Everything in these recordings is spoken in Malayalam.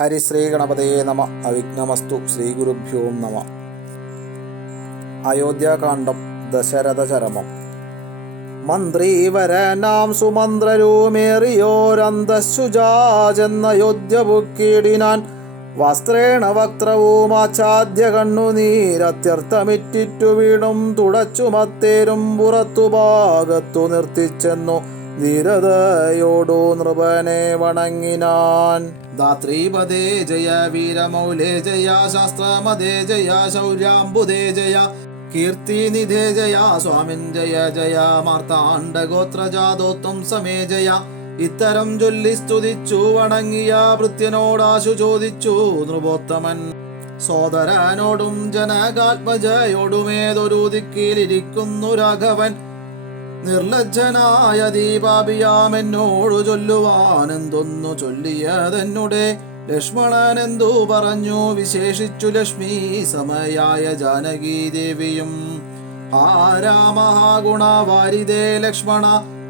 ഹരിശ്രീ ഗണപതയെ നമ. അവിഘ്നമസ്തു. ശ്രീ ഗുരുഭ്യോ നമ. അയോധ്യാകാന്ഡം. ദശരഥചരമം. മന്ത്രീവരനാം സുമന്ത്രരൂമേറിയോരന്തശുജാചെന്നയോധ്യ പുക്കിടിനാൻ. വസ്ത്രേണ വക്ത്രവും ആച്ഛാദ്യ കണ്ണുനീരത്യർത്ഥമിറ്റിറ്റു വീണും തുടച്ചുമത്തേരും പുറത്തു ഭാഗത്തു നിർത്തിച്ചെന്നു ധീരതയോടു നൃപനെ വണങ്ങിനാൻ. ധാത്രീപദേ ജയ വീരമൗലേ ജയ ശാസ്ത്രമദേ ജയ ശൗര്യാംബുദേ ജയ കീർത്തിനിധേ ജയ സ്വാമിൻ ജയ ജയ മാർത്താണ്ഡഗോത്രജാതോത്വം സമേ ജയ. ഇത്തരം ചൊല്ലി സ്തുതിച്ചു വണങ്ങിയ ഭൃത്യനോടാശു ചോദിച്ചു നൃപോത്തമൻ. സോദരനോടും ജനകാത്മജയോടുമേതൊരു ദിക്കിലിരിക്കുന്നു രാഘവൻ. നിർലജ്ജനായ ദീപാപിയാമെന്നോടു ചൊല്ലുവാനെന്തൊന്നു ചൊല്ലിയതെന്നുടെ. ലക്ഷ്മണൻ എന്തു പറഞ്ഞു വിശേഷിച്ചു ലക്ഷ്മി സമയായ ജാനകി ദേവിയും. രാമ ഗുണവാരിതേ ലക്ഷ്മണ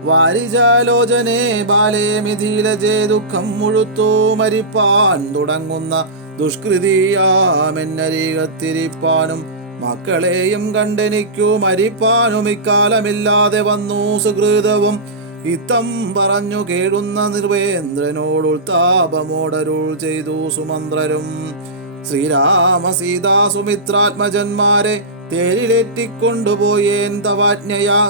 വാരിജാലോചനേ ബാലേ മിഥിലജേ ദുഃഖം മുഴുത്തു മരിപ്പാൻ തുടങ്ങുന്ന ദുഷ്കൃതിയാമെന്നരികത്തിരിപ്പാനും മക്കളെയും കണ്ടെനിക്കു മരിപ്പാനും ഇക്കാലമില്ലാതെ വന്നു സുഹൃതവും. ഇത്തം പറഞ്ഞു കേഴുന്ന നിർവേന്ദ്രനോടുൾത്താപമോടരുൾ ചെയ്തു സുമന്ത്രരും. ശ്രീരാമ സീതാ സുമിത്രാത്മജന്മാരെ തേരിലേറ്റിക്കൊണ്ടുപോയേൻ തവാജ്ഞയാ.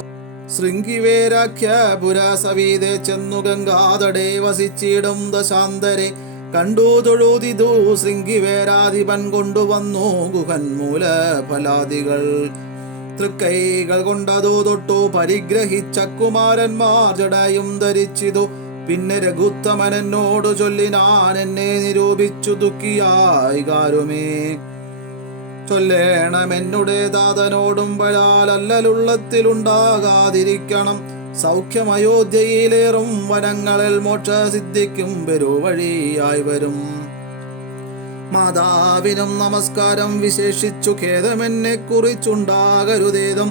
ശൃംഗിവേരാഖ്യപുരസവീതേ ചെന്നു ഗംഗാതടേ വസിച്ചിടും ദശാന്തരെ. കണ്ടു തൊഴുതിതു ശൃംഗിവേരാധിപൻ കൊണ്ടുവന്നു ഗുഹൻ മൂലഫലാദികൾ. തൃക്കൈകൾ കൊണ്ടതു തൊട്ടു പരിഗ്രഹിച്ച കുമാരന്മാർ ജടയും ധരിച്ചിതു. പിന്നെ രഘുത്തമനോടു ചൊല്ലിനാൻ എന്നെ നിരൂപിച്ചു ദുഃഖിയായി കാരുമേ. ചൊല്ലേണമെന്നുടെ ദാതനോടും പഴാലല്ലുള്ളത്തിലുണ്ടാകാതിരിക്കണം. സൗഖ്യമയോധ്യയിലേറും വനങ്ങളിൽ മോക്ഷസിദ്ധിക്കും പെരുവഴിയായി വരും. മാതാവിനും നമസ്കാരം വിശേഷിച്ചു ഖേദമെന്നെ കുറിച്ചുണ്ടാകരുതേതും.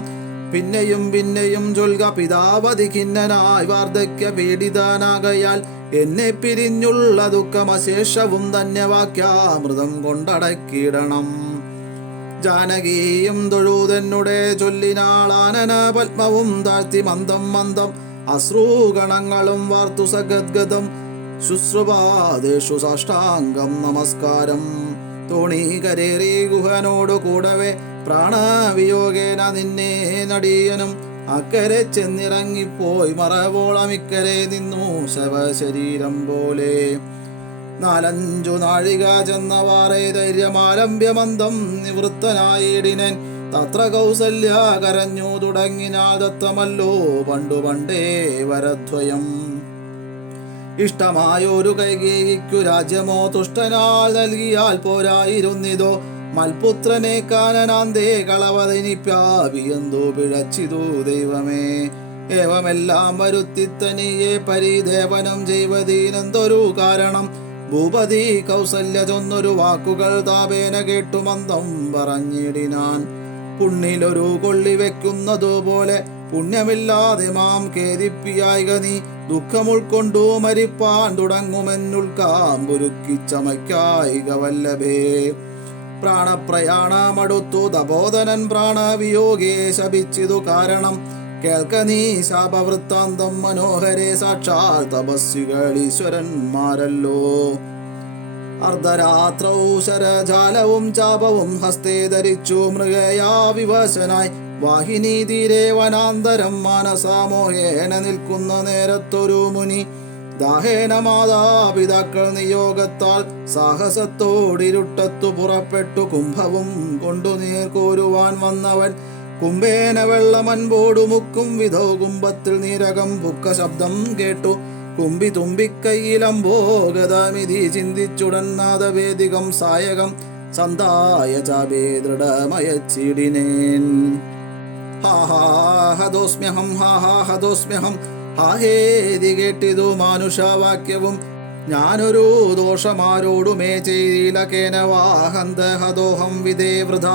പിന്നെയും പിന്നെയും ചൊൽക പിതാവതി ഖിന്നനായി വാർദ്ധക്യ പീഡിതനാകയാൽ. എന്നെ പിരിഞ്ഞുള്ള ദുഃഖമശേഷവും ധന്യവാക്യാമൃതം കൊണ്ടടക്കിടണം. ജാനകിയും തൊഴുതെന്നുടെ ചൊല്ലിനാളാനന പത്മവും താഴ്ത്തി മന്ദം മന്ദം അശ്രൂഗണങ്ങളും വാർത്തു സഗദ്ഗതം. ശുശ്രുപാദേഷു സാഷ്ടാംഗം നമസ്കാരം. തോണീകരേറി ഗുഹനോടു കൂടവേ പ്രാണവിയോഗേന നിന്നെ നടീയനും. അക്കരെ ചെന്നിറങ്ങിപ്പോയി മറവോളം ഇക്കരെ നിന്നു ശവശരീരം പോലെ. 4-5 നാഴിക ചെന്നവാറേ ധൈര്യമാലംബ്യമന്ദം നിവൃത്തനായിടിനൻ. തത്ര കൗസല്യ കരഞ്ഞു തുടങ്ങിനാൾ ദത്തമല്ലോ പണ്ടു പണ്ടേ വരദ്വയം. ഇഷ്ടമായൊരു കൈകേയിക്കു രാജ്യമോ തുഷ്ടനാൽ നൽകിയാൽ പോരായിരുന്നിതോ. മൽപുത്രനെ കാനനാന്തേ കളവതിനിപ്യാപിയെന്തോ പിഴച്ചിതു ദൈവമേ. ഏവമെല്ലാം വരുത്തിത്തനിയെ പരിദേവനം ചെയ്വതീനെന്തൊരു കാരണം. ഭൂപതി കൗസല്യ ചൊന്നൊരു വാക്കുകൾ താപേന കേട്ടു മന്ദം പറഞ്ഞിടിനാൻ. പുണ്ണിലൊരു കൊള്ളി വെക്കുന്നതുപോലെ പുണ്യമില്ലാതെ മാം ഖേദിപ്പിയായിക നീ. ദുഃഖമുൾക്കൊണ്ടു മരിപ്പാൻ തുടങ്ങുമെന്നുൾക്കാമ്പുരുക്കിച്ചമയ്ക്കായിക വല്ലഭേ. പ്രാണപ്രയാണമടുത്തു തപോധനൻ പ്രാണവിയോഗേ ശപിച്ചിതു കാരണം. കേൾക്ക നീ ശാപവൃത്താന്തം മനോഹരേ സാക്ഷാൽ തപസ്വികൾ ഈശ്വരന്മാരല്ലോ. അർദ്ധരാത്രൗ ശരജാലവും ചാപവും ഹസ്തേ ധരിച്ചു മൃഗയാ വിവശനായി. വാഹിനി തീരെ വനാന്തരം മാനസാമോഹേന നിൽക്കുന്ന നേരത്തൊരു മുനി. ദാഹേന മാതാപിതാക്കൾ നിയോഗത്താൽ സാഹസത്തോടിരുട്ടത്തു പുറപ്പെട്ടു കുംഭവും കൊണ്ടു നീർക്കോരുവാൻ വന്നവൻ. കുംഭേന വെള്ളമൻപോടു മുക്കും വിധോ കുംഭത്തിൽ നീരകം പുക്ക ശബ്ദം കേട്ടു. കുമ്പി തുമ്പിക്കൈയിലംബോഗതമിതി ചിന്തിച്ചുടൻ നാദവേദികം സായകം സന്തായ ചാപേ ദൃഢമയച്ചിടിനേൻ. ഹാഹാഹദോസ്മ്യഹം ഹാഹാഹദോസ്മ്യഹം. ഹാഹേതി കേട്ടിതു മാനുഷവാക്യവും. ഞാനൊരു ദോഷമാരോടുമേ ചെയ്തില കേനവാഹന്തഹദോഹം വിധേ വൃഥ.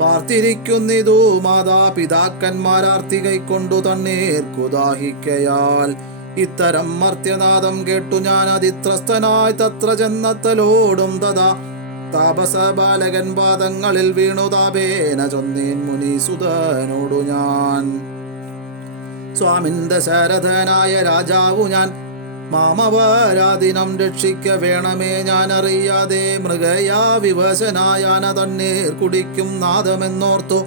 പാർത്തിരിക്കുന്നിതു മാതാപിതാക്കന്മാരാർത്തി കൈക്കൊണ്ടു തണ്ണീർക്കു ദാഹിക്കയാൽ. ഇത്തരം മർത്യനാദം കേട്ടു ഞാൻ അതിത്രസ്തനായി തത്ര ചെന്നത്തലോടും തഥാ താപസ ബാലകൻ പാദങ്ങളിൽ വീണു താപേന ചൊന്നീൻ മുനീസുതനോടു ഞാൻ. സ്വാമിൻ ദശരഥനായ രാജാവു ഞാൻ, മാമപരാധിനം രക്ഷിക്ക വേണമേ. ഞാൻ അറിയാതെ മൃഗയാ വിവശനായാന തണ്ണീർ കുടിക്കും നാദമെന്നോർത്തു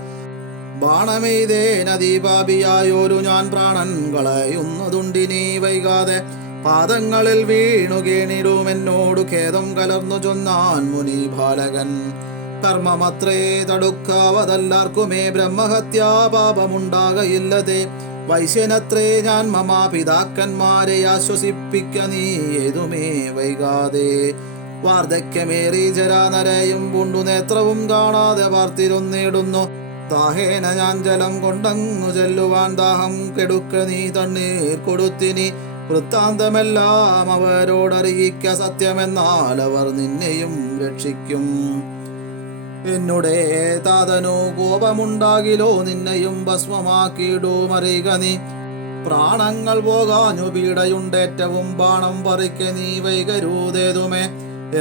ബാണമെയ്തേ നദീപാപിയായോരു ഞാൻ പ്രാണൻ കളയുന്നതുണ്ടിനി വൈകാതെ. പാദങ്ങളിൽ വീണു കേണിടുമെന്നോടു ഖേദം കലർന്നു ചൊന്നാൻ മുനി ബാലകൻ. കർമ്മമത്രേ തടുക്കാവതല്ലാർക്കുമേ ബ്രഹ്മഹത്യാ പാപമുണ്ടാകയില്ലതേ. വൈശ്യനത്രേ ഞാൻ മമാ പിതാക്കന്മാരെ ആശ്വസിപ്പിക്ക നീ ഏതുമേ വൈകാതെ. വാർദ്ധക്യമേറി ജരാനരയും പുണ്ടു നേത്രവും കാണാതെ വാർത്തിരുന്നിടുന്നു. ദാഹേന ഞാൻ ജലം കൊണ്ടങ്ങു ചെല്ലുവാൻ ദാഹം കെടുക്ക നീ തണ്ണീർ കൊടുത്തിനി. വൃത്താന്തമെല്ലാം അവരോടറിയിക്ക സത്യമെന്നാൽ അവർ നിന്നെയും രക്ഷിക്കും. എന്നുടെ താതനു കോപമുണ്ടാകിലോ നിന്നെയും ഭസ്മമാക്കിയിടുമറിയുക നീ. പ്രാണങ്ങൾ പോകാഞ്ഞു പീഡയുണ്ടേറ്റവും ബാണം പറിക്ക നീ വൈകരുതേതുമേ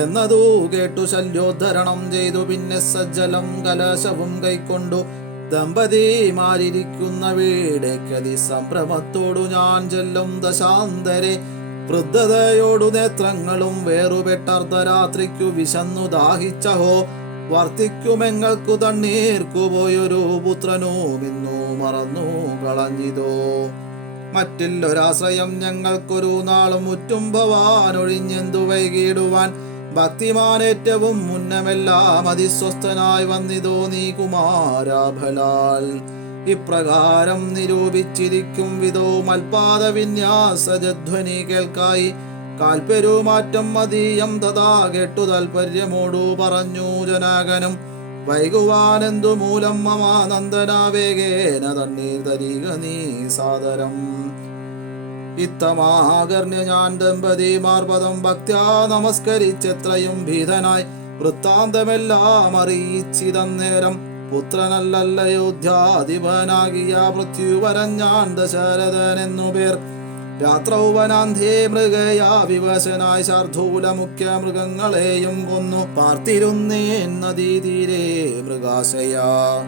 എന്നതു കേട്ടു ശല്യോദ്ധരണം ചെയ്തു. പിന്നെ സജ്ജലം കലശവും കൈക്കൊണ്ടു ദമ്പതിമാരിയ്ക്കുന്ന വീടേക്കതി സംഭ്രമത്തോടു ഞാൻ ചെല്ലും ദശാന്തരെ. വൃദ്ധതയോടു നേത്രങ്ങളും വേറുപെട്ടർദ്ധരാത്രിക്കു വിശന്നു ദാഹിച്ചഹോ. വർത്തിക്കുമെങ്ങൾക്കു തണ്ണീർക്കു പോയൊരു പുത്രനും ഇന്നു മറന്നു കളഞ്ഞിതോ. മറ്റില്ലൊരാശ്രയം ഞങ്ങൾക്കൊരു നാളും മുറ്റും ഭവാനൊഴിഞ്ഞെന്തു വൈകിടുവാൻ. ഭക്തിമാനേറ്റവും മുന്നമെല്ലാം അതിസ്വസ്ഥനായി വന്നിതോ നീ കുമാരാഭലാൽ. ഇപ്രകാരം നിരൂപിച്ചിരിക്കും വിധോ മൽപാദ വിന്യാസധ്വനി കേൾക്കായി. കാൽപ്പെരുമാറ്റം മതീയം തഥാ കേട്ടു താൽപര്യമോടു പറഞ്ഞു ജനകനും. വൈകുവാനെന്തു മൂലം മമാനന്ദനാവേഗേന തണ്ണീർ തരിക നീ സാദരം. ഇത്തമാകർണ്യ ഞാൻ ദമ്പതിമാർ പദം ഭക്ത്യാ നമസ്കരിച്ചെത്രയും ഭീതനായി. വൃത്താന്തമെല്ലാം അറിയിച്ചിതന്നേരം പുത്രനല്ലയോധ്യാധിപനാകിയ പൃഥ്വിവരൻ ഞാൻ ദശരഥനെന്നു പേർ. രാത്രൗവനാന്ധ്യേ മൃഗയാ വിവശനായി ശാർദ്ധൂല മുഖ്യ മൃഗങ്ങളെയും കൊന്നു പാർത്തിരുന്നേൻ നദീതീരെ മൃഗാശയാ.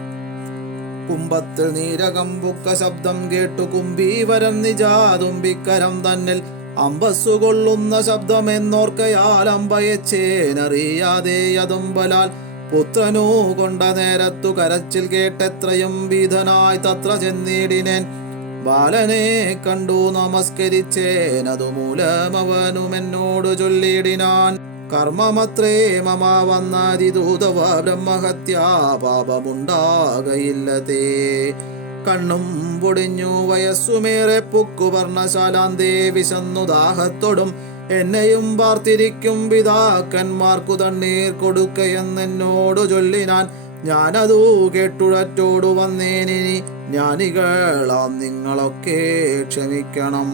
കുംഭത്തിൽ നീരകം പുക്ക ശബ്ദം കേട്ടു കുംഭീവരൻ നിജാതുമ്പിക്കരം തന്നിൽ അമ്പസ്സു കൊള്ളുന്ന ശബ്ദമെന്നോർക്കയാൽ അമ്പയച്ചേനറിയാതെ അതുമ്പലാൽ. പുത്രനു കൊണ്ട നേരത്തു കരച്ചിൽ കേട്ടെത്രയും ഭീതനായി തത്ര ചെന്നിടിനേൻ. ബാലനെ കണ്ടു നമസ്കരിച്ചേൻ, അതുമൂലമവനുമെന്നോടു ചൊല്ലിടിനാൻ. കർമ്മമത്രേ മമ വന്നതിദൂതവ ബ്രഹ്മഹത്യാ പാപമുണ്ടാകയില്ലതേ. കണ്ണും പൊടിഞ്ഞു വയസ്സുമേറെ പുക്കു വർണ്ണശാലാന്തേ വിശന്നു ദാഹത്തോടും എന്നെയും പാർത്തിരിക്കും പിതാക്കന്മാർക്കു തണ്ണീർ കൊടുക്കയെന്നെന്നോടു ചൊല്ലിനാൻ. ഞാനതു കേട്ടുഴറ്റോടു വന്നേനിനി ജ്ഞാനികളാം നിങ്ങളൊക്കെ ക്ഷമിക്കണം.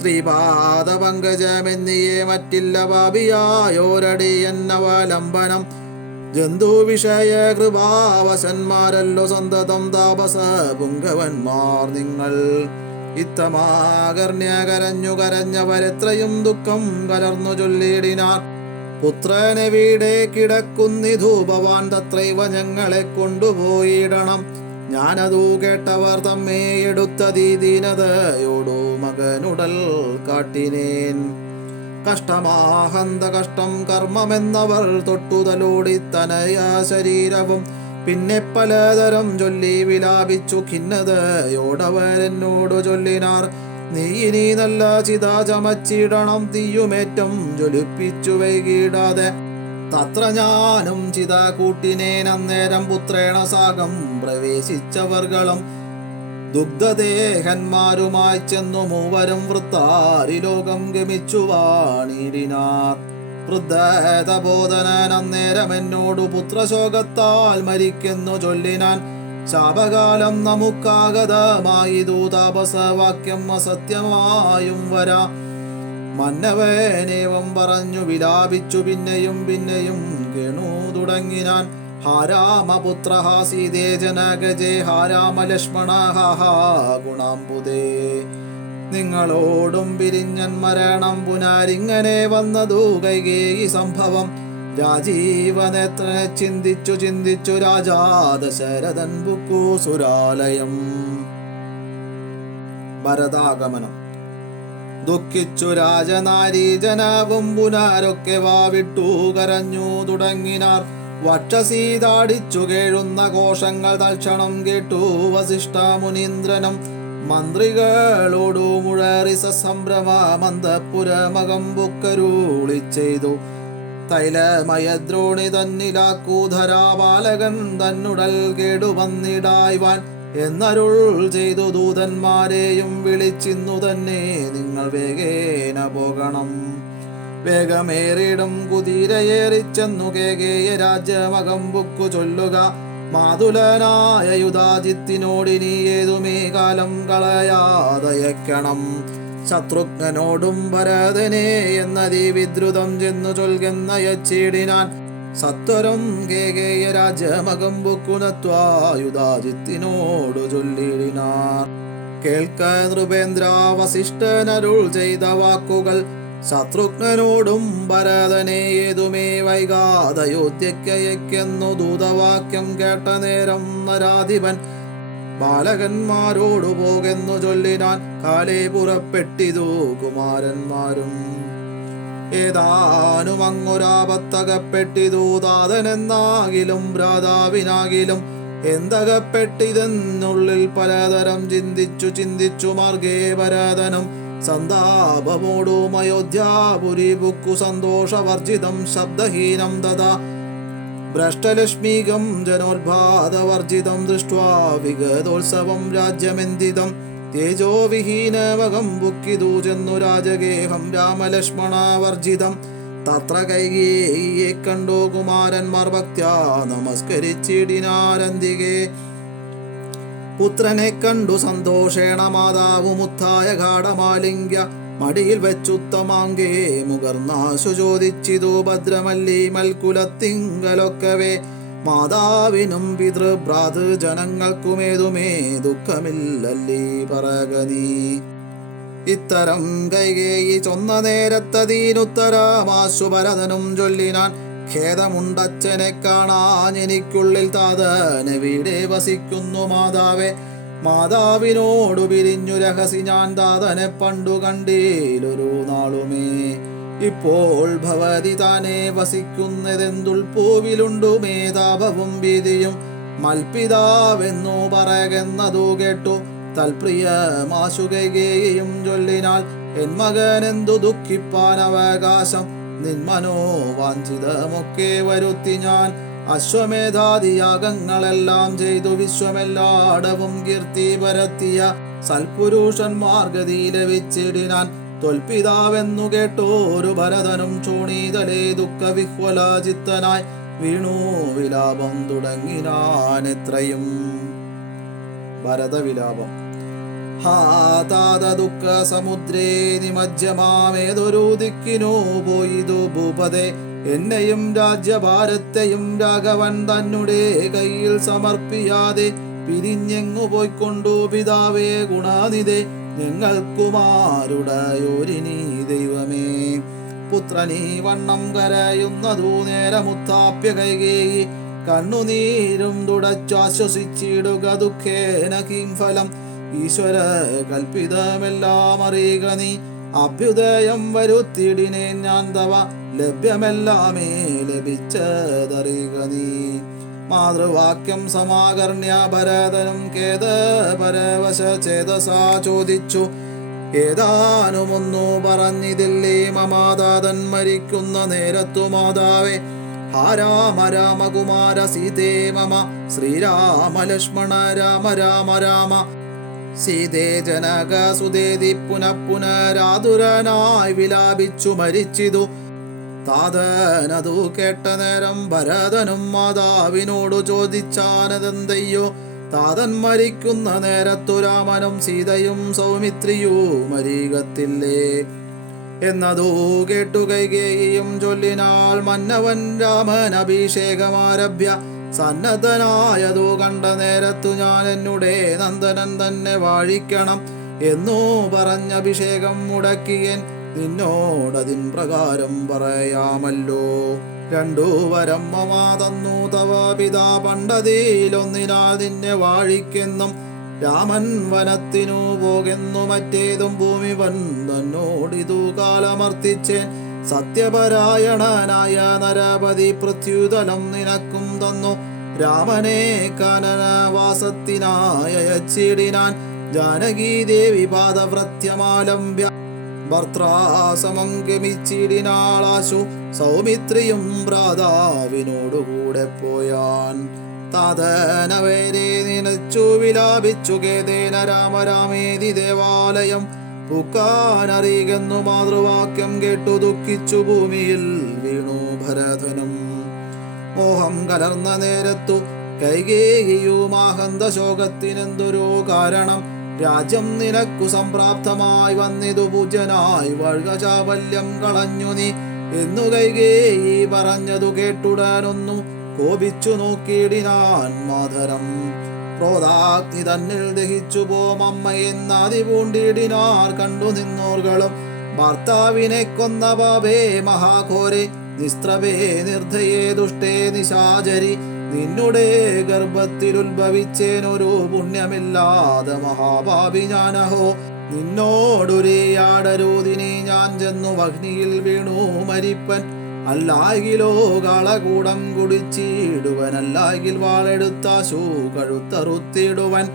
ശ്രീപാദപങ്കജമെന്നിയെ മറ്റില്ല പാപിയായോരടിയന്നവലംബനം. ജന്തുവിഷയ കൃപാവശന്മാരല്ലോ സന്തതം താപസ പുങ്കവന്മാർ നിങ്ങൾ. ഇത്തമാകർണ്യ കരഞ്ഞു കരഞ്ഞവരെത്രയും ദുഃഖം കലർന്നു ചൊല്ലിടിനാർ. പുത്രനെവിടെ കിടക്കുന്നിതു ഭവാൻ തത്രൈവ ഞങ്ങളെ കൊണ്ടുപോയിടണം. ഞാനതു കേട്ടവർ തമ്മേ എടുത്തതീ ദീനതയോടു മകനുടൽ കാട്ടിനേൻ. കഷ്ടമാഹന്ത കഷ്ടം കർമ്മമെന്നവർ തൊട്ടുതലോടി തനയ ശരീരവും പിന്നെ പലതരം ചൊല്ലി വിലാപിച്ചു ഖിന്നതയോടവരെന്നോടു ചൊല്ലിനാർ. നീ ഇനി നല്ല ചിത ചമച്ചിടണം, തീയുമേറ്റം ജ്വലിപ്പിച്ചു വൈകിടാതെ. തത്ര ഞാനും ചിത കൂട്ടിനേൻ. അന്നേരം പുത്രേണ സാഗം പ്രവേശിച്ചവർകളും ദുഗ്ധദേഹന്മാരുമായി ചെന്നു മൂവരും വൃത്താരി ലോകം ഗമിച്ചു വാണിടിനാർ. വൃദ്ധബോധനൻ അന്നേരം എന്നോടു പുത്രശോകത്താൽ മരിക്കുന്നു ചൊല്ലിനാൻ. ശാപകാലം നമുക്കാഗതമായിതു താപസവാക്യം അസത്യമായും വരാ. മന്നവനേവം പറഞ്ഞു വിലാപിച്ചു പിന്നെയും പിന്നെയും കേണു തുടങ്ങിനാൻ. ഹാരാമപുത്ര സീതേ ജനകജേ ഹാരാമ ലക്ഷ്മണ ഹാ ഗുണാംബുദേ. നിങ്ങളോടും പിരിഞ്ഞൻ മരണം പുനരിങ്ങനെ വന്നതു കൈകേയി സംഭവം. രാജീവനേത്രനെ ചിന്തിച്ചു ചിന്തിച്ചു രാജാ ദശരഥൻ ബുക്കു സുരാലയം. ഭരതാഗമനം. ദുഃഖിച്ചു രാജനാരീ ജനവും പുനരൊക്കെ വാവിട്ടു കരഞ്ഞു തുടങ്ങിനാർ. വക്ഷസീതാടിച്ചു കേഴുന്ന കോശങ്ങൾ തൽക്ഷണം കേട്ടു വസിഷ്ഠ മുനീന്ദ്രനും. മന്ത്രികളോടു മുഴറി സസംഭ്രമന്തപുരമകം ബുക്കരുളി ചെയ്തു. തൈലമയദ്രോണി തന്നിലാക്കൂധരാപാലകൻ തന്നുടൽ കേടുവന്നിടായ്വാൻ എന്നരുൾ ചെയ്തു. ദൂതന്മാരെയും വിളിച്ചിന്നു തന്നെ നിങ്ങൾ വേഗേന പോകണം. വേഗമേറിടും കുതിരയേറിച്ചെന്നു കേകേയ രാജ്യമകം ബുക്കു ചൊല്ലുക. മാതുലനായ യുധാജിത്തിനോടിനി ഏതുമേ കാലം കളയാതയക്കണം. ശത്രുഘ്നനോടും ഭരതനെ എന്നതി വിദ്രുതം ചെന്നു ചൊൽകെന്നയച്ചിടിനാൻ. സത്വരം കേകേയ രാജ്യമകം ബുക്കുനത്വാ യുധാജിത്തിനോടു ചൊല്ലിടിനാർ. കേൾക്ക നൃപേന്ദ്ര വസിഷ്ഠനരുൾ ചെയ്ത വാക്കുകൾ. ശത്രുഘ്നനോടും ഭരതനെ ഏതുമേ വൈകാതയോധ്യയ്ക്കയക്കെന്നു ദൂതവാക്യം കേട്ട നേരം നരാധിപൻ ബാലകന്മാരോടു പോകെന്നു ചൊല്ലിനാൻ. കാലേ പുറപ്പെട്ടിതു കുമാരന്മാരും. ഏതാനും അങ്ങൊരാപത്തകപ്പെട്ടിതു താതനെന്നാകിലും ഭ്രാതാവിനാകിലും. എന്തകപ്പെട്ടിതെന്നുള്ളിൽ പലതരം ചിന്തിച്ചു ചിന്തിച്ചു മാർഗേ ഭരതനും സന്താപമോടും അയോധ്യാപുരി ബുക്കു സന്തോഷവർജിതം ശബ്ദഹീനം തഥാ ഭ്രഷ്ടലക്ഷ്മീകം ജനോത്പാദവർജിതം ദൃഷ്ട്വാ വിഗതോത്സവം രാജ്യമെന്തിതം. തേജോവിഹീനമകം ബുക്കിതു ചെന്നു രാജഗേഹം രാമലക്ഷ്മണാവർജിതം. തത്ര കൈകേയിയെ കണ്ടു കുമാരന്മാർ ഭക്ത്യാ നമസ്കരിച്ചിടിനാരന്തികെ. പുത്രനെ കണ്ടു സന്തോഷേണ മാതാവുമുത്തായ ഗാഠമാലിംഗ്യ മടിയിൽ വെച്ചുത്തമാങ്കേ മുകർന്നാശു ചോദിച്ചിതു ഭദ്രമല്ലി മൽക്കുലത്തിങ്കലൊക്കവേ. മാതാവിനും പിതൃഭ്രാതൃ ജനങ്ങൾക്കുമേതുമേ ദുഃഖമില്ലല്ലീ പറകനീ. ഇത്തരം കൈകേയി ചൊന്ന നേരത്തതീനുത്തരമാശു ഭരതനും ചൊല്ലിനാൻ. ഖേദമുണ്ടച്ഛനെ കാണാൻ എനിക്കുള്ളിൽ താതനെവിടെ വസിക്കുന്നു മാതാവേ. മാതാവിനോടു പിരിഞ്ഞു രഹസി ഞാൻ താതനെ പണ്ടു കണ്ടീലൊരു നാളുമേ. ഇപ്പോൾ ഭവതി താനെ വസിക്കുന്നതെന്തുൾപ്പൂവിലുണ്ടു മേധാപവും ഭീതിയും. മൽപിതാവെന്നു പറകെന്നതു കേട്ടു തൽപ്രിയമാശു കൈകേയിയും ചൊല്ലിനാൽ. എൻ മകനെന്തു ദുഃഖിപ്പാൻ അവകാശം നിന്മനോ വാഞ്ചിതമൊക്കെ വരുത്തി ഞാൻ. അശ്വമേധാദിയാഗങ്ങളെല്ലാം ചെയ്തു വിശ്വമെല്ലാടവും കീർത്തി പരത്തിയ സൽപുരുഷന്മാർ ഗതി ലഭിച്ചിടിനാൻ. തൊൽപിതാവെന്നു കേട്ടോരു ഭരതനും ചോണീതലേ ദുഃഖവിഹ്വലചിത്തനായി വീണു വിലാപം തുടങ്ങിനാൻ എത്രയും. ഭരതവിലാപം. ഹാ താത ദുഃഖ സമുദ്രേ നിമജ്ജമാമേതൊരു ദിക്കിനു പോയിതു ഭൂപതേ. എന്നെയും രാജ്യഭാരത്തെയും രാഘവൻ തന്നെ കയ്യിൽ സമർപ്പിയാതെ പിരിഞ്ഞെങ്ങു പോയിക്കൊണ്ടു പിതാവേ ഗുണാനിധേ. ഞങ്ങൾക്കുമാരുടയോരിനി ദൈവമേ. പുത്രനീ വണ്ണം കരയുന്നതു നേരമുത്താപ്യ കൈകേയി. കണ്ണുനീരും തുടച്ചാശ്വസിച്ചിടുക ദുഃഖേന കിം ഫലം. ഈശ്വര കൽപ്പിതമെല്ലാം അറിയുക നീ. അഭ്യുദയം വരുത്തിടിനേ ഞാൻ തവ ലഭ്യമെല്ലാമേ ലഭിച്ചതറിയുക നീ. മാതൃവാക്യം സമാകർണ്യ ഭരതനും ഖേദപരവശ ചേതസാ ചോദിച്ചു. ഏതാനുമൊന്നു പറഞ്ഞിതില്ലേ മമാതാതൻ മരിക്കുന്ന നേരത്തു മാതാവേ. ഹാ രാമ രാമ കുമാര സീതേ മമ ശ്രീരാമ ലക്ഷ്മണ രാമ രാമ രാമ. സീതേ ജനക സുതേതി പുനഃപുനരാതുരനായി വിലാപിച്ചു മരിച്ചിതു. താതനതു കേട്ട നേരം ഭരതനും മാതാവിനോടു ചോദിച്ചാനതെന്തയ്യോ. താതൻ മരിക്കുന്ന നേരത്തു രാമനും സീതയും സൗമിത്രിയും മരീകത്തില്ലേ എന്നതു കേട്ടു കൈകേയിയും ചൊല്ലിനാൾ. മന്നവൻ രാമൻ അഭിഷേകമാരഭ്യ സന്നദ്ധനായതു കണ്ട നേരത്തു ഞാൻ എന്നുടെ നന്ദനൻ തന്നെ വാഴിക്കണം. എന്നു പറഞ്ഞഭിഷേകം മുടക്കിയൻ നിന്നോടതിൻ പ്രകാരം പറയാമല്ലോ. 2 വരം മമ തന്നു തവ പിതാ പണ്ടതിലൊന്നിനാൽ നിന്നെ വാഴിക്കെന്നും രാമൻ വനത്തിനു പോകെന്നു മറ്റേതും ഭൂമിവൻ തന്നോടിതു കാലമർത്തിച്ചേൻ. സത്യപരായണനായ നരപതി പൃഥ്വിതലം നിനക്കും തന്നു രാമനെ കാനനവാസത്തിനായച്ചിടിനാൻ. ജാനകീദേവി പാദവൃത്യമാലംബ്യ ഭർത്താസമം ഗമിച്ചിടിനാളാശു സൗമിത്രിയും ഭ്രാതാവിനോടുകൂടെ പോയാൻ. താതനവേരെ നിനച്ചു വിലാപിച്ചു കേതേന രാമരാമേതി ദേവാലയം പൂക്കാനറിയുന്നു മാതൃവാക്യം കേട്ടു ദുഃഖിച്ചു ഭൂമിയിൽ വീണു ഭരതനും. മോഹം കലർന്ന നേരത്തു കൈകേയിയുമാഹന്ത ശോകത്തിനെന്തൊരു കാരണം. രാജ്യം നിനക്കു സംപ്രാപ്തമായി വന്നിതു പൂജ്യനായി വഴുക ചാവല്യം കളഞ്ഞു നീ എന്നു കൈകേയി പറഞ്ഞതു കേട്ടുടനൊന്നു കോപിച്ചു നോക്കിയിടിനാൻ മാതരം. ക്രോധാഗ്നി തന്നിൽ ദഹിച്ചു പോമമ്മയെന്നാതി പൂണ്ടിടിനാർ കണ്ടു നിന്നോർകളും. ഭർത്താവിനെ കൊന്ന പാപേ മഹാഘോരെ നിസ്ത്രപേ നിർദ്ധയേ ദുഷ്ടേ നിശാചരി നിന്നുടെ ഗർഭത്തിൽ ഉത്ഭവിച്ചേനൊരു പുണ്യമില്ലാതെ മഹാപാപി ഞാനഹോ. നിന്നോടൊരേയാടരോധിനി ഞാൻ ചെന്നു അഗ്നിയിൽ വീണു മരിപ്പൻ. അല്ലാകിലോ കാളകൂടം കുടിച്ചിടുവൻ അല്ലാകിൽ വാളെടുത്താശു കഴുത്തറുത്തിടുവൻ.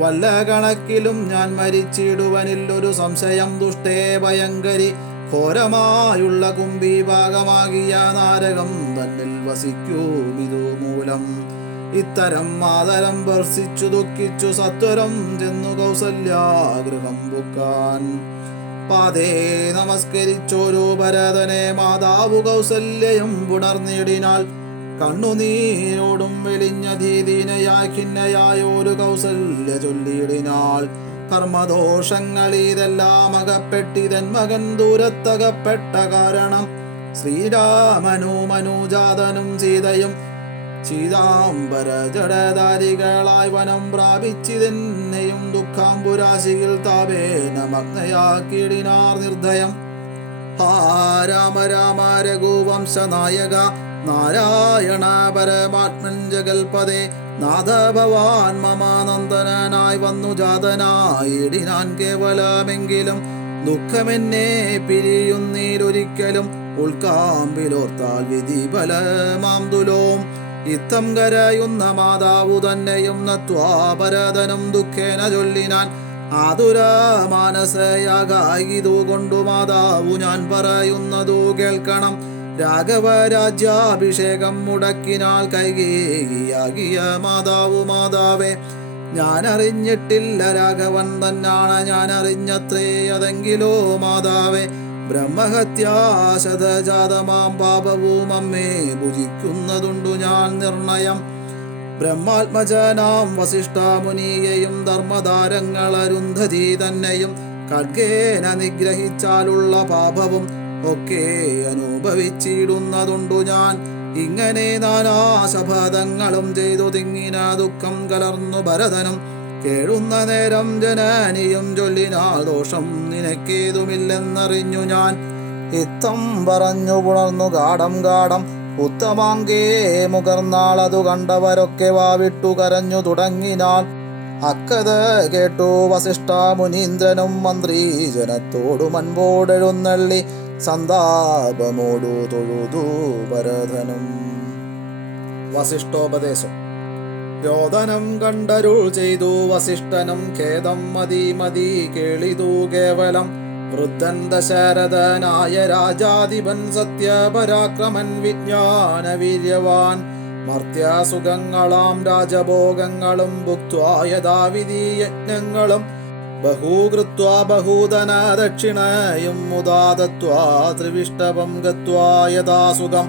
വല്ല കണക്കിലും ഞാൻ മരിച്ചിടുവനില്ലൊരു സംശയം ദുഷ്ടേ ഭയങ്കരി. ഘോരമായുള്ള കുംഭീഭാഗമാകിയ നാരകം തന്നിൽ വസിക്കൂമിതു മൂലം. ഇത്തരം മാതരം ഭർഷിച്ചു ദുഃഖിച്ചു സത്വരം ചെന്നു കൗസല്യാഗൃഹം പുക്കാൻ. പാതേ നമസ്കരിച്ചോരു ഭരതനെ മാതാവു കൗസല്യയും പുണർന്നിടിനാൽ. കണ്ണുനീരോടും വെളിഞ്ഞ ധീദീനയായി ഖിന്നയായൊരു കൗസല്യ ചൊല്ലിയിടിനാൾ. കർമ്മദോഷങ്ങളിതെല്ലാം അകപ്പെട്ടിതൻ മകൻ ദൂരത്തകപ്പെട്ട കാരണം. ശ്രീരാമനു മനുജാതനും സീതയും ചീതാംബര ജഡധാരികളായി വനം പ്രാപിച്ചിതെന്നെയും ദുഃഖാംബുരാശിയിൽ താപേന മഗ്നയാക്കിയിടിനാർ നിർദ്ദയം. ഹാ രാമ രാമ രഘുവംശനായക നാരായണ പരമാത്മൻ ജഗൽപദേ. നാഥ ഭവാൻ മമാനന്ദനായി വന്നു ജാതനായിടിനാൻ കേവലമെങ്കിലും. ദുഃഖമെന്നെ പിരിയുന്നീരൊരിക്കലും ഉൾക്കാമ്പിലോർത്താൽ വിധി ബലമാംതുലോം. ഇത്തം കരയുന്ന മാതാവു തന്നെയും നത്വാ ഭരതനും ദുഃഖേന ചൊല്ലിനാൻ. ആതുര മാനസയാകായിതു കൊണ്ടു മാതാവു ഞാൻ പറയുന്നതു കേൾക്കണം. രാഘവരാജ്യാഭിഷേകം മുടക്കിനാൽ കൈകേയിയാകിയ മാതാവു മാതാവേ. ഞാൻ അറിഞ്ഞിട്ടില്ല രാഘവൻ തന്നാണ് ഞാൻ അറിഞ്ഞത്രേ അതെങ്കിലോ മാതാവേ. ബ്രഹ്മഹത്യാശതജാതമാം പാപവും അമ്മേ ഭുജിക്കുന്നതുണ്ടു ഞാൻ നിർണയം. ബ്രഹ്മാത്മജനാം വസിഷ്ഠമുനിയെയും ധർമ്മധാരങ്ങൾ അരുന്ധതി തന്നെയും ഖഡ്ഗേന നിഗ്രഹിച്ചാലുള്ള പാപവും ഒക്കെ അനുഭവിച്ചിടുന്നതുണ്ടു ഞാൻ. ഇങ്ങനെ നാനാശപഥങ്ങളും ചെയ്തു തിങ്ങിന ദുഃഖം കലർന്നു ഭരതനും. കേഴുന്ന നേരം ജനനിയും ചൊല്ലിനാൾ ദോഷം നിനക്കേതുമില്ലെന്നറിഞ്ഞു ഞാൻ. ഇത്തം പറഞ്ഞു പുണർന്നു ഗാഠം ഗാഠം ഉത്തമാങ്കേ മുകർന്നാളതു കണ്ടവരൊക്കെ വാവിട്ടു കരഞ്ഞു തുടങ്ങിനാൾ. അക്കത് കേട്ടു വസിഷ്ഠ മുനീന്ദ്രനും മന്ത്രി ജനത്തോടു മൻപോടെഴുന്നള്ളി സന്താപമോടു തൊഴുതു ഭരതനും. വസിഷ്ഠോപദേശം. രോദനം കണ്ടരുൾ ചെയ്തു വസിഷ്ഠനും ഖേദം മതി മതി കേളിതു കേവലം. വൃദ്ധൻ ദശരഥനായ രാജാധിപൻ സത്യപരാക്രമൻ വിജ്ഞാന വീര്യവാൻ. മർത്യസുഖങ്ങളാം രാജഭോഗങ്ങളും ഭുക്ത്വാ യഥാവിധി യജ്ഞങ്ങളും ബഹൂകൃത്വാ ബഹൂധന ദക്ഷിണയും മുദാദത്വാ ത്രിവിഷ്ടവം ഗത്വാ യഥാസുഖം.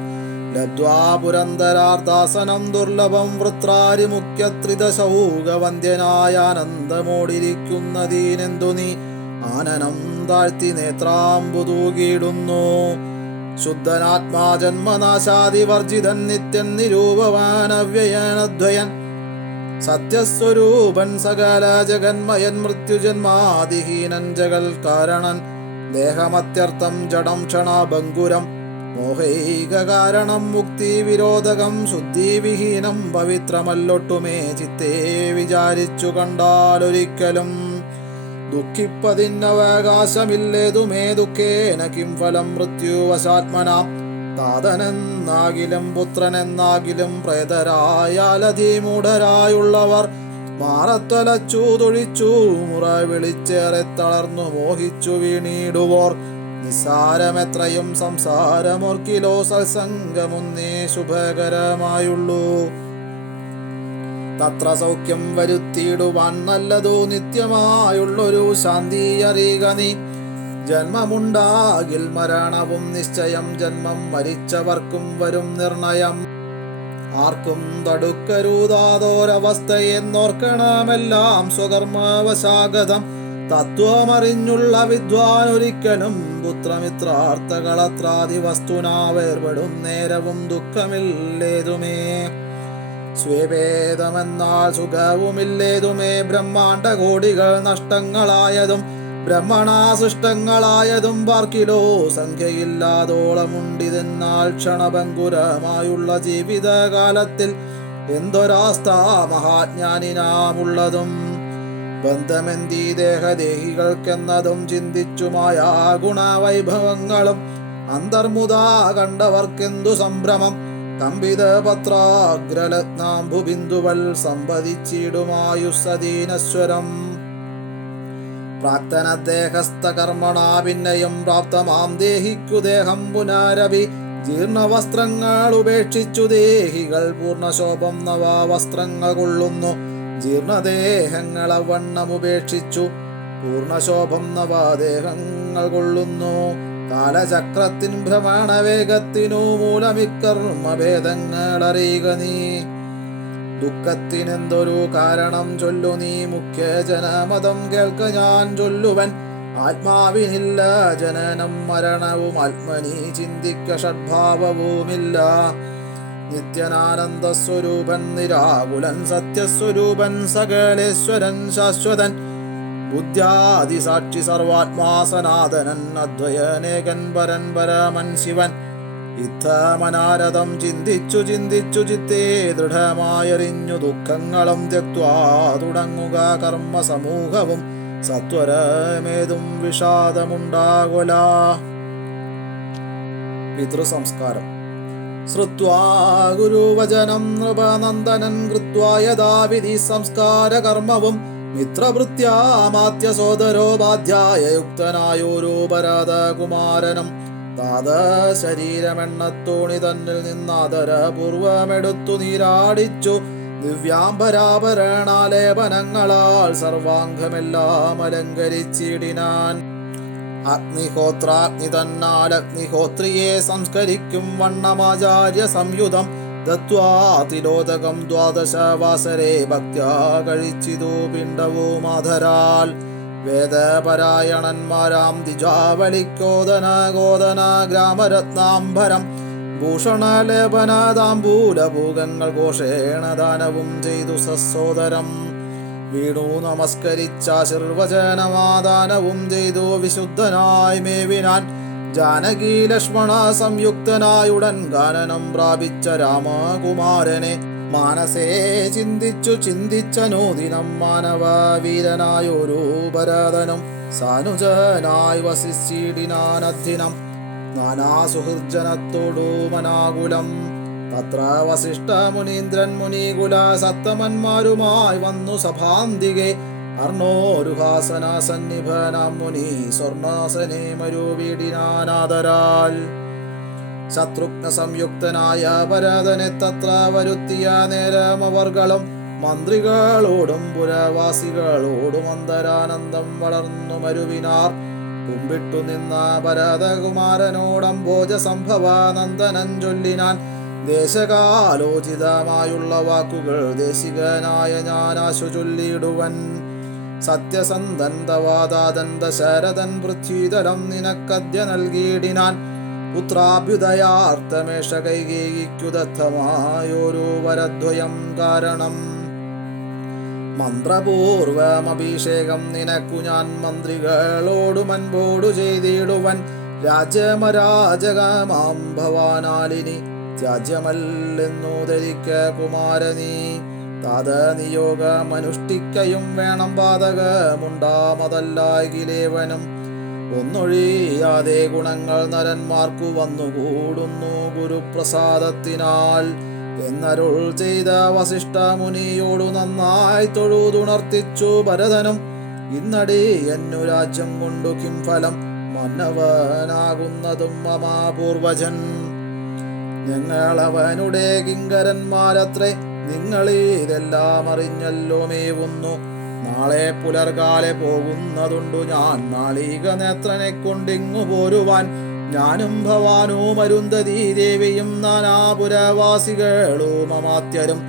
ലബ്ധ്വാ പുരന്തരാർദാസനം ദുർലഭം വൃത്രാരി മുഖ്യത്രിദശൗകവന്ദ്യനായ ആനന്ദമോടിരിക്കുന്നതീനെന്തു നീ ആനനം താഴ്ത്തി നേത്രാംബുതൂകിയിടുന്നു. ശുദ്ധനാത്മാ ജന്മനാശാദിവർജിതൻ നിത്യൻ നിരൂപവാൻ അവ്യയനദ്വയൻ. സത്യസ്വരൂപൻ സകല ജഗന്മയൻ മൃത്യുജന്മാദിഹീനൻ ജഗൽ കാരണൻ ദേഹമത്യർത്ഥം ജഡം ക്ഷണഭംഗുരം മോഹൈക കാരണം മുക്തി വിരോധകം ശുദ്ധിവിഹീനം പവിത്രമല്ലൊട്ടുമേ ചിത്തേ വിചാരിച്ചു കണ്ടാലൊരിക്കലും ദുഃഖിപ്പതിന്നവകാശമില്ലേതുമേ ദുഃഖേന കിം ഫലം മൃത്യുവശാത്മനാം താതനെന്നാകിലും പുത്രനെന്നാകിലും പ്രേതരായാലതിമൂഢരായുള്ളവർ മാറത്വലച്ചു തൊഴിച്ചു മുറ വിളിച്ചേറെ തളർന്നു മോഹിച്ചു വീണിടുവോർ നിസ്സാരമെത്രയും സംസാരമോർക്കിലോ സത്സംഗമുന്നേ ശുഭകരമായുള്ളൂ തത്ര സൗഖ്യം വരുത്തിയിടുവാൻ നല്ലതോ നിത്യമായുള്ളൊരു ശാന്തി അറിയുക നീ ജന്മമുണ്ടാകിൽ മരണവും നിശ്ചയം ജന്മം മരിച്ചവർക്കും വരും നിർണയം ആർക്കും തടുക്കരുതാതോരവസ്ഥയെന്നോർക്കണമെല്ലാം സ്വകർമ്മവശാഗതം തത്വമറിഞ്ഞുള്ള വിദ്വാൻ ഒരിക്കലും പുത്രമിത്രാർത്ഥകളത്രാദി വസ്തുനാ വേർപെടും നേരവും ദുഃഖമില്ലേതുമേ സ്വേഭേദമെന്നാൽ സുഖവുമില്ലേതുമേ ബ്രഹ്മാണ്ട കോടികൾ നഷ്ടങ്ങളായതും ബ്രഹ്മണാസൃഷ്ടങ്ങളായതും പാർക്കിലോ സംഖ്യയില്ലാതോളമുണ്ടിതെന്നാൽ ക്ഷണഭംഗുരമായുള്ള ജീവിതകാലത്തിൽ എന്തൊരാസ്ഥ മഹാജ്ഞാനിനാമുള്ളതും ബന്ധമെന്തീ ദേഹദേഹികൾക്കെന്നതും ചിന്തിച്ചുമായ ഗുണവൈഭവങ്ങളും അന്തർമുദാ കണ്ടവർക്കെന്തു സംഭ്രമം കമ്പിത പത്രാഗ്രലഗ്നാംബുബിന്ദുവൽ സമ്പതിച്ചിടുമായുസ്സദീനശ്വരം പ്രാക്തനദേഹസ്ഥകർമ്മണാ ഭിന്നയും പ്രാപ്തമാം ദേഹിക്കു ദേഹം പുനരഭി ജീർണവസ്ത്രങ്ങൾ ഉപേക്ഷിച്ചു ദേഹികൾ പൂർണ്ണശോഭം നവവസ്ത്രങ്ങൾ കൊള്ളുന്നു ജീർണദേഹങ്ങളവണ്ണമുപേക്ഷിച്ചു പൂർണ്ണശോഭം നവദേഹങ്ങൾ കൊള്ളുന്നു കാലചക്രത്തിൻ ഭ്രമണവേഗത്തിനു മൂലമിക്കർമ്മഭേദങ്ങൾ അറിയുക നീ ദുഃഖത്തിനെന്തൊരു കാരണം ചൊല്ലു നീ മുഖ്യ ജനമതം കേൾക്ക ഞാൻ ചൊല്ലുവൻ ആത്മാവിനില്ല ജനനം മരണവും ആത്മനി ചിന്തിക്ക ഷഡ്ഭാവവുമില്ല നിത്യനാനന്ദസ്വരൂപൻ നിരാകുലൻ സത്യസ്വരൂപൻ സകലേശ്വരൻ ശാശ്വതൻ ബുദ്ധ്യാദിസാക്ഷി സർവാത്മാ സനാതനൻ അദ്വയനേകൻ പരൻ പരമൻ ശിവൻ ഇത്തമനാരതം ചിന്തിച്ചു ചിന്തിച്ചു ചിത്തേ ദൃഢമായറിഞ്ഞു ദുഃഖങ്ങളും ത്യക്വാ തുടങ്ങുക കർമ്മ സമൂഹവും സത്വരമേതും വിഷാദമുണ്ടാകൊല. പിതൃസംസ്കാരം. ശ്രുത്വാ ഗുരുവചനം നൃപനന്ദനൻ കൃത്വാ യഥാവിധി സംസ്കാര കർമ്മവും മിത്രഭൃത്യാമാത്യ സോദരോപാധ്യായ യുക്തനായോരോ ഭരതകുമാരനും താത ശരീരമെണ്ണത്തോണി തന്നിൽ നിന്നാദര പൂർവമെടുത്തു നീരാടിച്ചു ദിവ്യാംബരാഭരണാലേപനങ്ങളാൽ സർവാംഗമെല്ലാം അലങ്കരിച്ചിടിനാൻ. അഗ്നിഹോത്രാഗ്നി തന്നാൽ അഗ്നിഹോത്രിയെ സംസ്കരിക്കും വണ്ണമാചാര്യ സംയുതം ദത്വാ തിലോദകം ദ്വാദശവാസരെ ഭക്ത്യാ കഴിച്ചിതു പിണ്ഡവുമാധരാൽ. വേദപരായണന്മാരാം ദിജാവലിക്കോദന ഗോദന ഗ്രാമരത്നാംബരം ഭൂഷണലേപനതാംബൂലഭൂഗങ്ങൾ ഘോഷേണ ദാനവും ചെയ്തു സസോദരം. വീണു നമസ്കരിച്ചാശീർവചനമാദാനവും ചെയ്തു വിശുദ്ധനായി മേവിനാൻ. ജാനകി ലക്ഷ്മണ സംയുക്തനായുടൻ ഗാനനം പ്രാപിച്ച രാമകുമാരനെ മാനസേ ചിന്തിച്ചു ചിന്തിച്ചനൂദിനം മാനവ വീരനായൊരു ഭരതനും സാനുജനായി വസിച്ചിടിനാനദ്ദിനം നാനാസുഹൃജനത്തോടു മനാകുലം. തത്ര വസിഷ്ഠ മുനീന്ദ്രൻ മുനികുല സത്തമന്മാരുമായി വന്നു സഭാന്തികെ അർണോരുഹാസന സന്നിഭനാം മുനി സ്വർണാസനെ മരുവീടിനാനാദരാൽ. ശത്രുഘ്ന സംയുക്തനായ ഭരതനെ തത്ര വരുത്തിയ നേരമവർകളും മന്ത്രികളോടും പുരവാസികളോടും അന്തരാനന്ദം വളർന്നു മരുവിനാർ. കുമ്പിട്ടു നിന്ന ഭരതകുമാരനോടംഭോജ സംഭവ നന്ദനൻ ചൊല്ലിനാൻ. ദേശകാലോചിതമായുള്ള വാക്കുകൾ ദേശികനായ ഞാനാശു ചൊല്ലിടുവൻ. സത്യസന്ധൻ തവാദാതൻ ദശരഥൻ പൃഥ്വീതലം നിനക്കദ്യ നൽകിയിടിനാൻ. പുത്രാഭ്യുദയാർത്ഥമേഷ കൈകേയിക്കു ദത്തമായൊരു വരദ്വയം കാരണം. മന്ത്രപൂർവമഭിഷേകം നിനക്കു ഞാൻ മന്ത്രികളോടു മൻപോടു ചെയ്തിടുവൻ. രാജ്യമരാജകമാം ഭവാനാലിനി ത്യാജ്യമല്ലെന്നു ധരിക്ക കുമാരനീ. താത നിയോഗമനുഷ്ഠിക്കയും വേണം, ബാധകമുണ്ടാമതല്ലാകിലേവനും. ഒന്നൊഴിയാതെ ഗുണങ്ങൾ നരന്മാർക്കു വന്നുകൂടുന്നു ഗുരുപ്രസാദത്തിനാൽ എന്നരുൾ ചെയ്ത വസിഷ്ഠ മുനിയോടു നന്നായി തൊഴുതുണർത്തിച്ചു ഭരതനും. ഇന്നടി എന്നു രാജ്യം കൊണ്ടു കിം ഫലം, മന്നവനാകുന്നതും മമാപൂർവജൻ. ഞങ്ങളവനുടെ കിങ്കരന്മാരത്രേ, നിങ്ങളിതെല്ലാം അറിഞ്ഞല്ലോ മേവുന്നു. നാളെ പുലർകാലെ പോകുന്നതുണ്ടു ഞാൻ നാളിക നേത്രനെ കൊണ്ടിങ്ങു പോരുവാൻ. ഞാനും ഭവാനും അരുന്ധതി ദേവിയും നാനാപുരവാസികളും അമാത്യരും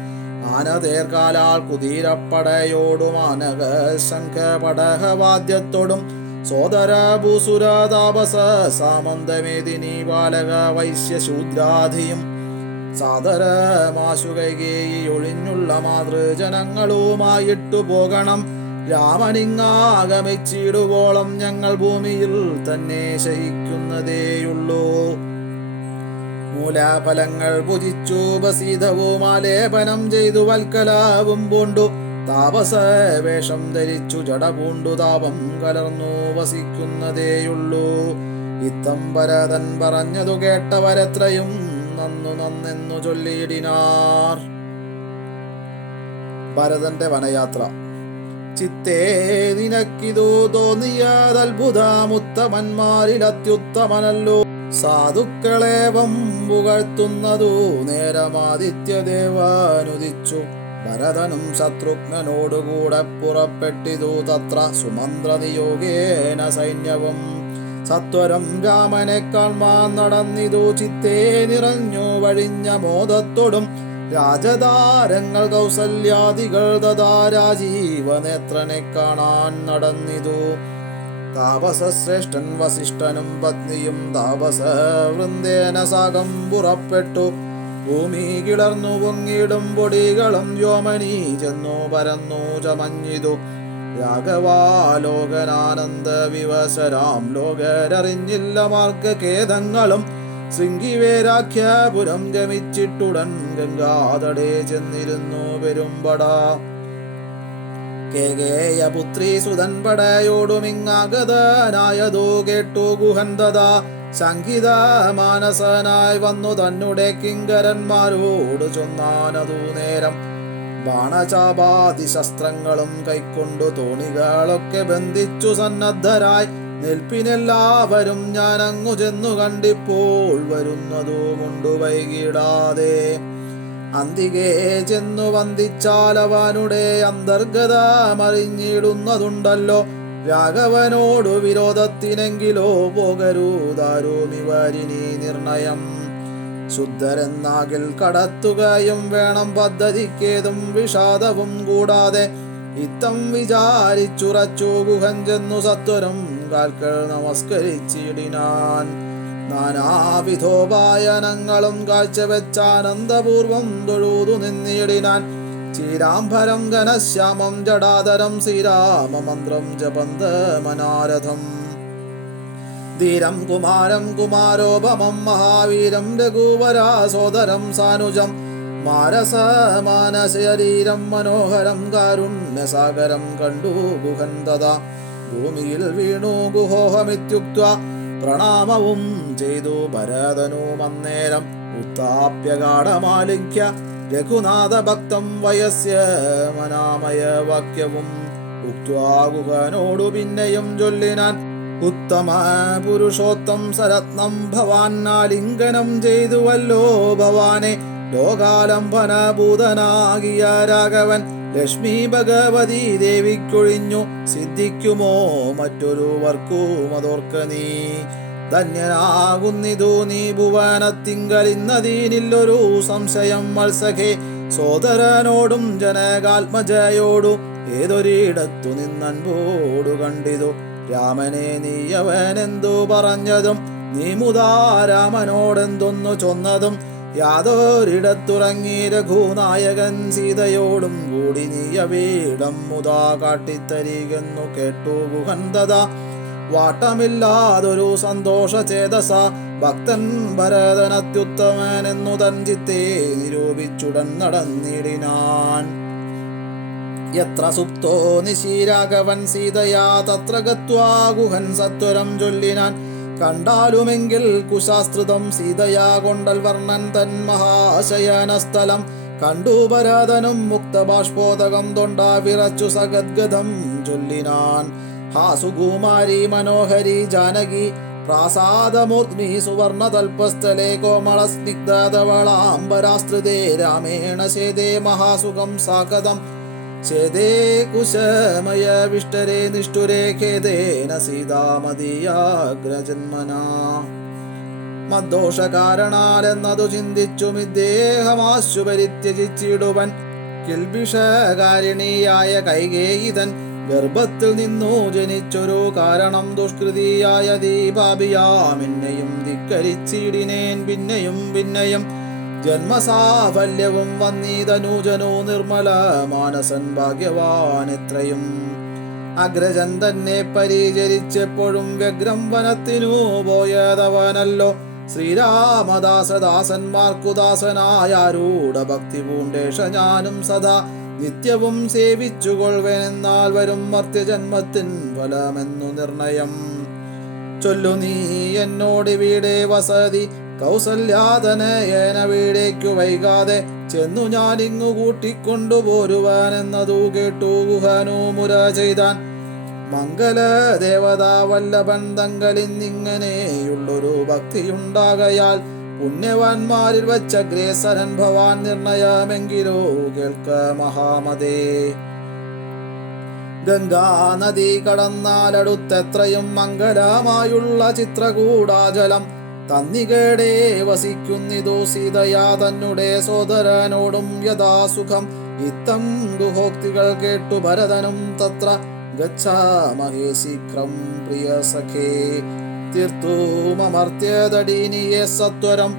ആനതേർക്കാലാൽ കുതിരപ്പടയോടും ആനക ശംഖപടഹവാദ്യത്തോടും സോദര ഭൂസുര താപസ സാമന്തമേദിനി ബാലക വൈശ്യശൂദ്രാധിയും സാദരമാശുകൈകേയി ഒഴിഞ്ഞുള്ള മാതൃജനങ്ങളുമായിട്ടു പോകണം. രാമനിങ്ങാഗമിച്ചിടുവോളം ഞങ്ങൾ ഭൂമിയിൽ തന്നെ ശയിക്കുന്നതേയുള്ളൂ. മൂലാഫലങ്ങൾ ഭുജിച്ചു ഉപസീതവും ആലേപനം ചെയ്തു വൽക്കലാവും പൂണ്ടു താപസ വേഷം ധരിച്ചു ജടപൂണ്ടു താപം കലർന്നു വസിക്കുന്നതേയുള്ളൂ. ഇത്തം ഭരതൻ പറഞ്ഞതു കേട്ടവരെത്രയും നന്നെന്നു ചൊല്ലിയിടിനാർ. ഭരതന്റെ വനയാത്ര. ചിത്തേ നിനക്കിതു തോന്നിയതത്ഭുതമുത്തമന്മാരിൽ അത്യുത്തമനല്ലോ. സാധുക്കളേവം പുകഴ്ത്തുന്നതു നേരമാദിത്യദേവാനുദിച്ചു. ഭരതനും ശത്രുഘ്നോടുകൂടെ പുറപ്പെട്ടിതു തത്ര സുമന്ത്രനിയോഗേന സൈന്യവും. സത്വരം രാമനെ കാൺമാൻ നടന്നിതു ചിത്തേ നിറഞ്ഞു വഴിഞ്ഞ മോദത്തോടും. രാജതാരങ്ങൾ കൗസല്യാദികൾ തഥാ രാജീവനേത്രനെ കാണാൻ നടന്നിതു. താപസശ്രേഷ്ഠൻ വസിഷ്ഠനും പത്നിയും താപസ വൃന്ദേന സാകം പുറപ്പെട്ടു. ഭൂമി കിളർന്നു പൊങ്ങിടും പൊടികളും വ്യോമനി ചെന്നു പരന്നു ചമഞ്ഞിതു. രാഘവാലോകനാനന്ദ വിവശരാം ലോകരറിഞ്ഞില്ല മാർഗഖേദങ്ങളും. ശൃംഗിവേരാഖ്യപുരം ഗമിച്ചിട്ടുടൻ ഗംഗാതടേ ചെന്നിരുന്നു പെരുമ്പട. കേകേയപുത്രി സുതൻ പടയോടുമിങ്ങാഗതനായതോ കേട്ടു ഗുഹന്തത. ശങ്കിത മാനസനായി വന്നു തന്നുടെ കിങ്കരന്മാരോട് ചൊന്നാനതു നേരം. ബാണചാപാതി ശസ്ത്രങ്ങളും കൈക്കൊണ്ടു തോണികളൊക്കെ ബന്ധിച്ചു സന്നദ്ധരായി നിൽപ്പിനെല്ലാവരും ഞാൻ അങ്ങു ചെന്നു കണ്ടിപ്പോൾ വരുന്നതുമുണ്ടു വൈകിടാതെ. അന്തികേ ചെന്നു വന്ദിച്ചാലവനുടെ അന്തർഗതമറിഞ്ഞിടുന്നതുണ്ടല്ലോ. രാഘവനോടു വിരോധത്തിനെങ്കിലോ പോകരുതാരോമിവരിനി നിർണയം. ശുദ്ധരെന്നാകിൽ കടത്തുകയും വേണം പദ്ധതിക്കേതും വിഷാദവും കൂടാതെ. ഇത്തം വിചാരിച്ചുറച്ചു ഗുഹൻ ചെന്നു സത്വരം കാൽക്കൾ നമസ്കരിച്ചിടിനാൻ. നാനാവിധോപായനങ്ങളും കാഴ്ചവെച്ചാനന്ദപൂർവം തൊഴുതു നിന്നിടിനാൻ. ശ്രീരാംഭരം ഘനശ്യാമം ജടാധരം ശ്രീരാമമന്ത്രം ജപന്ത മനാരഥം. ധീരം കുമാരം കുമാരോപമം മഹാവീരം രഘുവരാ സോദരം സാനുജം. മാനശരീരം മനോഹരം കാരുണ്യസാഗരം കണ്ടു ഗുഹൻ തഥാ. ഭൂമിയിൽ വീണു ഗുഹോഹമിത്യുക്ത്വ പ്രണാമവും ചെയ്തു ഭരതനും അന്നേരം. ഉത്താപ്യഗാഠമാലിഖ്യ രഘുനാഥ ഭക്തം വയസ്യ മനാമയ വാക്യവും ഉക്ത്വാ ഗുഹനോടു പിന്നെയും ചൊല്ലിനാൻ. ഉത്തമ പുരുഷോത്തം സരത്നം ഭവാനാലിംഗനം ചെയ്തുവല്ലോ ഭവാനെ. ലോകാലംബനഭൂതനാകിയ രാഘവൻ ലക്ഷ്മി ഭഗവതി ദേവിക്കൊഴിഞ്ഞു സിദ്ധിക്കുമോ മറ്റൊരുവർക്കും അതോർക്ക നീ. ധന്യനാകുന്നിതു നീ ഭുവനത്തിങ്കലിന്നതീനില്ലൊരു സംശയം മത്സഖേ. സോദരനോടും ജനകാത്മജയോടു ഏതൊരിടത്തു നിന്നൻപോടു കണ്ടിതു. രാമനെ നീയവനെന്തു പറഞ്ഞതും നീ മുതാ രാമനോടെന്തൊന്നു ചൊന്നതും. യാതൊരിടത്തുറങ്ങി രഘുനായകൻ സീതയോടും കൂടി നീയവീടം മുതാ കാട്ടിത്തരികെന്നു കേട്ടു ഗുഹന്തത വാട്ടമില്ലാതൊരു സന്തോഷ ചേതസ ഭക്തൻ ഭരതനത്യുത്തമനെന്നു തൻ ചിത്തെ നിരൂപിച്ചുടൻ നടന്നിടിനാൻ. യത്ര സുപ്തോ നിശീരാഘവൻ സീതയാ തത്ര ഗത്വാ ഗുഹൻ സത്വരം ചൊല്ലിനാൻ. കണ്ടാലുമെങ്കിൽ കുശാസ്ത്രിതം സീതയാ കൊണ്ടൽ വർണ്ണൻ തൻ മഹാശയനസ്ഥലം. കണ്ടു ഭരതനും മുക്തബാഷ്പോതകം തൊണ്ടാ വിറച്ചു സഗദ്ഗതം ചൊല്ലിനാൻ. ഹാ സുകുമാരി മനോഹരി ജാനകി പ്രാസാദമൂർധ്നി സുവർണതൽപസ്ഥലേ കോമള സ്നിഗ്ധവളാംബരാസ്ത്രിതേ രാമേണ ശേതേ മഹാസുഖം സാഗതം. ചേതേ കുശമയ വിഷ്ടരേ നിഷ്ഠുരേ ഖേദേന സീതാമതീയാഗ്രജന്മനാ. മദ്ദോഷകാരണാലെന്നതു ചിന്തിച്ചുമിദ്ദേഹമാശു പരിത്യജിച്ചിടുവൻ. കിൽബിഷകാരിണിയായ കൈകേയിതൻ ഗർഭത്തിൽ നിന്നു ജനിച്ചൊരു കാരണം ദുഷ്കൃതിയായ ദീപാഭിയാമെന്നെയും ധിക്കരിച്ചിടിനേൻ പിന്നെയും പിന്നെയും. ജന്മസാഫല്യവും വന്നീതനൂജനോ നിർമ്മല മാനസൻ ഭാഗ്യവാൻ എത്രയും. അഗ്രജൻ തന്നെ പരിചരിച്ചെപ്പോഴും വ്യഗ്രം വനത്തിനു പോയതവനല്ലോ. ശ്രീരാമദാസദാസന്മാർക്കു ദാസനായാരൂഢ ഭക്തി പൂണ്ടേഷ ഞാനും സദാ നിത്യവും സേവിച്ചുകൊള്ളുവെന്നാൽ വരും മർത്യജന്മത്തിൻ ഫലമെന്നു നിർണയം. ചൊല്ലു നീ എന്നോടിവിടെ വസതി കൗസല്യാതനയന വീടേക്കു വൈകാതെ ചെന്നു ഞാനിങ്ങു കൂട്ടിക്കൊണ്ടുപോരുവാനെന്നതു കേട്ടു ഗുഹനു മുര ചെയ്താൻ. മംഗലദേവതാ വല്ലഭൻ തങ്കലിന്നിങ്ങനെയുള്ളൊരു ഭക്തിയുണ്ടാകയാൽ പുണ്യവാന്മാരിൽ വച്ചഗ്രേസരൻ ഭവാൻ നിർണയമെങ്കിലോ കേൾക്ക മഹാമതേ. ഗംഗാ നദി കടന്നാലടുത്തെത്രയും മംഗലമായുള്ള ചിത്രകൂടാചലം തന്നികേടേ വസിക്കുന്നിതോ സീതയാ തന്നുടെ സോദരനോടും യഥാസുഖം. ഇത്തം ഗുഹോക്തികൾ കേട്ടു ഭരതനും തത്ര ഗച്ഛാമഹേ ശീഘ്രം പ്രിയ സഖേ. തീർത്തുമമർത്യതടീനിയെ സത്വരം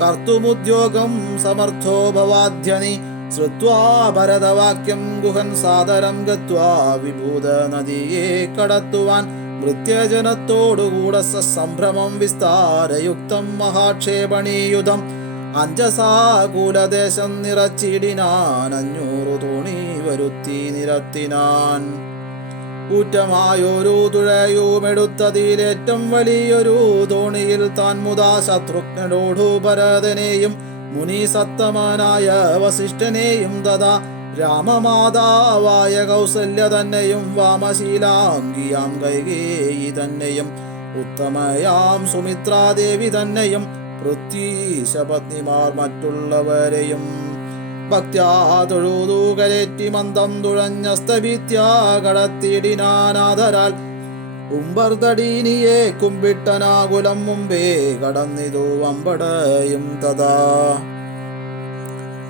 കർത്തുമുദ്യോഗം സമർത്ഥോ ഭവാധ്യനി. ശ്രുത്വാ ഭരതവാക്യം ഗുഹൻ സാദരം ഗത്വാ വിഭൂത നദിയെ കടത്തുവാൻ. ഭൃത്യജനത്തോടുകൂടെ സംഭ്രമം വിസ്താരയുക്തം മഹാക്ഷേപണീയുധം. അഞ്ജസാകൂലദേശം നിറച്ചിടിനാൻ 500 തോണി വരുത്തി നിരത്തിനാൻ. ഊറ്റമായൊരു തുഴയുമെടുത്തതിലേറ്റം വലിയൊരു തോണിയിൽ താൻ മുതാ ശത്രുഘ്നോടു ഭരതനെയും മുനിസത്തമനായ വസിഷ്ഠനെയും തഥാ രാമമാതാവായ കൗസല്യ തന്നെയും വാമശീലാംഗിയാം കൈകേയി തന്നെയും ഉത്തമയാം സുമിത്രാദേവി തന്നെയും പൃഥ്വീശപത്നിമാർ മറ്റുള്ളവരെയും ഭക്ത്യാ തൊഴുതു കരേറ്റി മന്ദം തുഴഞ്ഞസ്തഭീത്യാ കടത്തിടിനാനാദരാൽ. ഉംബർതടീനിയെ കുമ്പിട്ടനാകുലം മുമ്പേ കടന്നിതു വമ്പടയും തഥാ.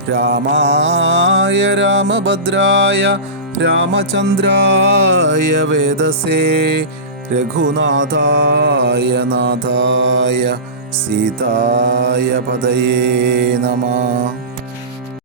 രാമായ രാമഭദ്രായ രാമചന്ദ്രായ വേദസേ രഘുനാഥായ നാഥായ സീതായ പദയേ നമഃ.